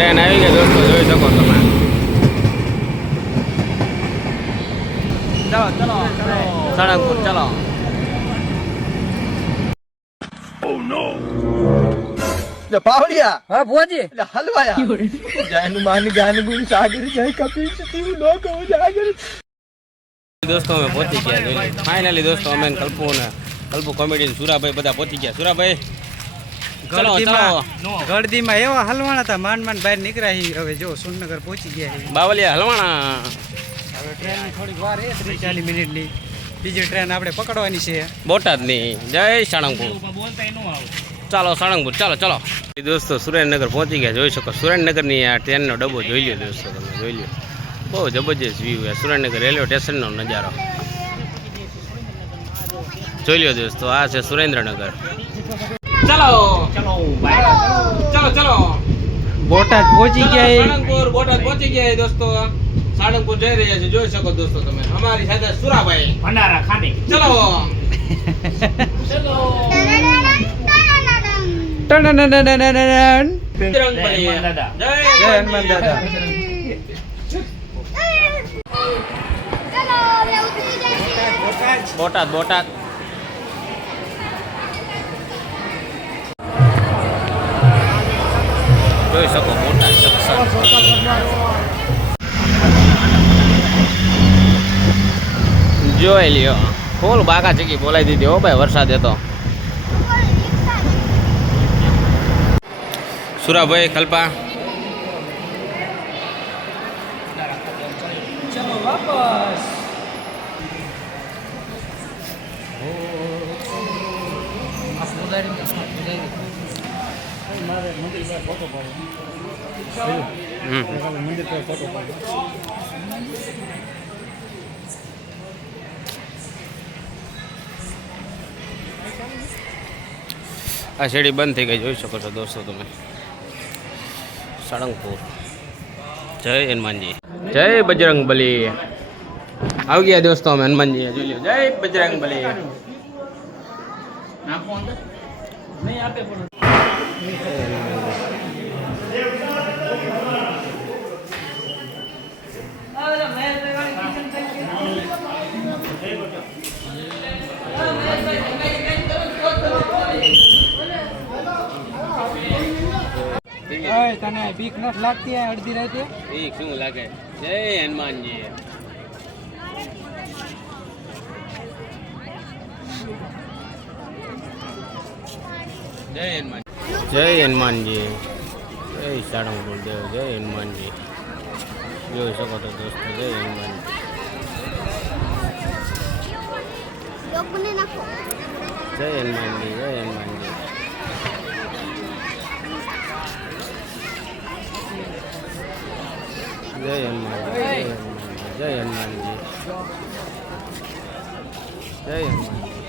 Train આવી ગઈ દોસ્તો જોઈ શકો તમે. ચલો ચલો સાળંગપુર ચલો. એટલે પાવડિયા. હા ભુવાજી. એટલે હલવાયા. જાનું માની ગાનું ગુણ સાગર જાય કપિલ તીવું નો જાગર. દોસ્તો અમે પહોંચી ગયા ફાઈનલી ફાઇનલી દોસ્તો અમે કલ્પુ ને કલ્પુ કોમેડી સુરાભાઈ બધા પહોંચી ગયા. સુરાભાઈ ગળદીમાં એવા હલવાણા હતા માંડ માંડ બહાર નીકળ્યા. હવે જો સુરનગર પહોંચી ગયા બાવલિયા હલવાણા. હવે ટ્રેનની થોડીક વાર એ ત્રીસ ચાલીસ મિનિટની બીજી ટ્રેન આપણે પકડવાની છે. બોટાદની. જય સાળંગપુર. ચાલો સાળંગપુર. ચાલો ચાલો. દોસ્તો સુરેન્દ્રનગર પહોંચી ગયા જોઈ શકો સુરેન્દ્રનગરની આ ટ્રેનનો ડબ્બો જોઈ લો દોસ્તો તમે જોઈ લ્યો. બહુ જબરજસ્ત વ્યૂ છે. સુરેન્દ્રનગર રેલવે સ્ટેશનનો નજારો. જોઈ લ્યો દોસ્તો આ છે સુરેન્દ્રનગર. ચાલો. ચલો. ચલો ચલો. બોટાદ પહોંચી ગયા સાળંગપુર બોટાદ પહોંચી ગયા દોસ્તો. સાળંગપુર જઈ રહ્યા છે જોઈ શકો દોસ્તો તમે. અમારી સાથે સુરાભાઈ. ભંડારા ખાને ચલો. બોટાદ બજરંગબલી. જોઈ શકો મોટા જંકશન જોઈ લ્યો. ફૂલ બાકા ચીકી બોલાવી દીધી હો ભાઈ, વરસાદ હતો સુરાભાઈ કલ્પા હમ. આ શેરી બંધ થઈ ગઈ જોઈ શકો છો દોસ્તો તમે. સળંગપુર. જય હનુમાનજી. જય બજરંગ બલી આવી ગયા દોસ્તો અમે હનુમાનજી જોઈ લો જય બજરંગ બલી તને બીક નથી લાગતી આ અડધી રાતે? એ શું લાગે? જય હનુમાનજી. જય હનુમાન જય હનુમાનજી. જય સાળંગપુર દેવ જય હનુમાનજી. જોઈ શકો તો દોસ્તો જય હનુમાનજી જય હનુમાનજી. જય હનુમાનજી જય હનુમાનજી જય હનુમાનજી. જય હનુમાનજી.